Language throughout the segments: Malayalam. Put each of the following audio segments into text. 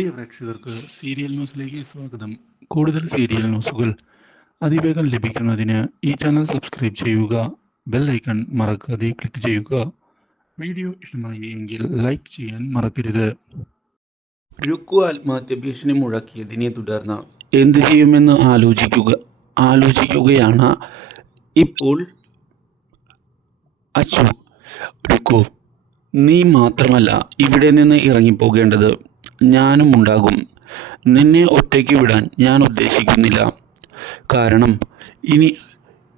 പ്രിയ പ്രേക്ഷകർക്ക് സീരിയൽ ന്യൂസിലേക്ക് സ്വാഗതം. കൂടുതൽ സീരിയൽ ന്യൂസുകൾ അതിവേഗം ലഭിക്കുന്നതിന് ഈ ചാനൽ സബ്സ്ക്രൈബ് ചെയ്യുക ബെൽ ഐക്കൺ മറക്കാതെ ക്ലിക്ക് ചെയ്യുക. വീഡിയോ ഇഷ്ടമായി എങ്കിൽ ലൈക്ക് ചെയ്യാൻ മറക്കരുത്. രുക്കു ആത്മഹത്യ ഭീഷണി മുഴക്കിയതിനെ തുടർന്ന് എന്തു ചെയ്യുമെന്ന് ആലോചിക്കുക ആലോചിക്കുകയാണ് ഇപ്പോൾ അച്ചു രുക്കു നീ മാത്രമല്ല ഇവിടെ നിന്ന് ഇറങ്ങിപ്പോകേണ്ടത്. ഞാനും ഉണ്ടാകും. നിന്നെ ഒറ്റയ്ക്ക് വിടാൻ ഞാൻ ഉദ്ദേശിക്കുന്നില്ല. കാരണം ഇനി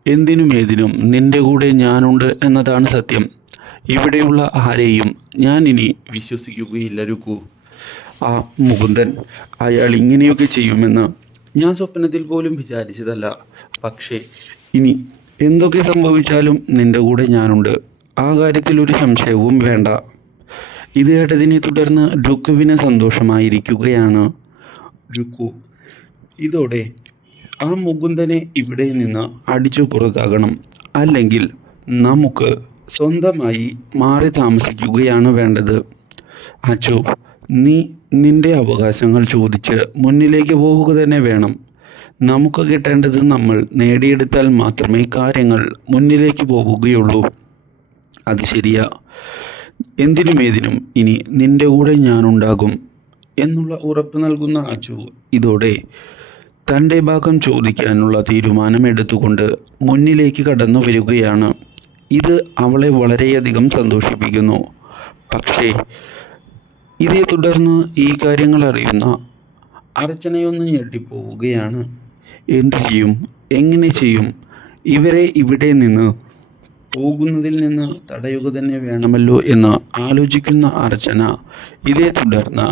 എന്തിനും ഏതിനും നിന്റെ കൂടെ ഞാനുണ്ട് എന്നതാണ് സത്യം. ഇവിടെയുള്ള ആരെയും ഞാൻ ഇനി വിശ്വസിക്കുകയില്ല രുക്കു. ആ മുകുന്ദൻ അയാൾ ഇങ്ങനെയൊക്കെ ചെയ്യുമെന്ന് ഞാൻ സ്വപ്നത്തിൽ പോലും വിചാരിച്ചതല്ല. പക്ഷേ ഇനി എന്തൊക്കെ സംഭവിച്ചാലും നിന്റെ കൂടെ ഞാനുണ്ട്. ആ കാര്യത്തിൽ ഒരു സംശയവും വേണ്ട. ഇത് കേട്ടതിനെ തുടർന്ന് രുക്കുവിന് സന്തോഷമായിരിക്കുകയാണ്. രുക്കു ഇതോടെ ആ മുകുന്ദനെ ഇവിടെ നിന്ന് അടിച്ചു പുറത്താകണം. അല്ലെങ്കിൽ നമുക്ക് സ്വന്തമായി മാറി താമസിക്കുകയാണ് വേണ്ടത്. അച്ചു നീ നിന്റെ അവകാശങ്ങൾ ചോദിച്ച് മുന്നിലേക്ക് പോവുക തന്നെ വേണം. നമുക്ക് കിട്ടേണ്ടത് നമ്മൾ നേടിയെടുത്താൽ മാത്രമേ കാര്യങ്ങൾ മുന്നിലേക്ക് പോവുകയുള്ളൂ. അത് ശരിയാ. എന്തിനും ഏതിനും ഇനി നിന്റെ കൂടെ ഞാനുണ്ടാകും എന്നുള്ള ഉറപ്പ് നൽകുന്ന അച്ചു ഇതോടെ തന്റെ ഭാഗം ചോദിക്കാനുള്ള തീരുമാനമെടുത്തുകൊണ്ട് മുന്നിലേക്ക് കടന്നു വരികയാണ്. ഇത് അവളെ വളരെയധികം സന്തോഷിപ്പിക്കുന്നു. പക്ഷേ ഇതേ തുടർന്ന് ഈ കാര്യങ്ങൾ അറിയുന്ന അർച്ചനയൊന്ന് ഞെട്ടിപ്പോവുകയാണ്. എന്തു ചെയ്യും? എങ്ങനെ ചെയ്യും? ഇവരെ ഇവിടെ നിന്ന് പോകുന്നതിൽ നിന്ന് തടയുക തന്നെ വേണമല്ലോ എന്ന് ആലോചിക്കുന്ന അർച്ചന ഇതേ തുടർന്ന്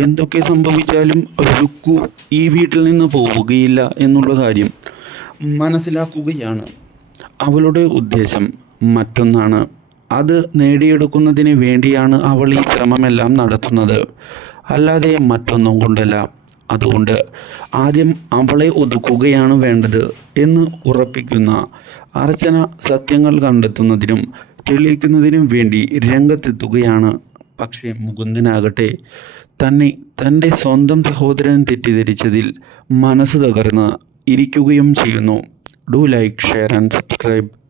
എന്തൊക്കെ സംഭവിച്ചാലും രുക്കു ഈ വീട്ടിൽ നിന്ന് പോവുകയില്ല എന്നുള്ള കാര്യം മനസ്സിലാക്കുകയാണ്. അവളുടെ ഉദ്ദേശം മറ്റൊന്നാണ്. അത് നേടിയെടുക്കുന്നതിന് വേണ്ടിയാണ് അവൾ ഈ ശ്രമമെല്ലാം നടത്തുന്നത്. അല്ലാതെ മറ്റൊന്നും കൊണ്ടല്ല. അതുകൊണ്ട് ആദ്യം അവളെ ഒതുക്കുകയാണ് വേണ്ടത് എന്ന് ഉറപ്പിക്കുന്ന അർച്ചന സത്യങ്ങൾ കണ്ടെത്തുന്നതിനും തെളിയിക്കുന്നതിനും വേണ്ടി രംഗത്തെത്തുകയാണ്. പക്ഷേ മുകുന്ദനാകട്ടെ തന്നെ തന്റെ സ്വന്തം സഹോദരൻ തെറ്റിദ്ധരിച്ചതിൽ മനസ്സ് തകർന്ന് ഇരിക്കുകയും ചെയ്യുന്നു. Do like share and subscribe.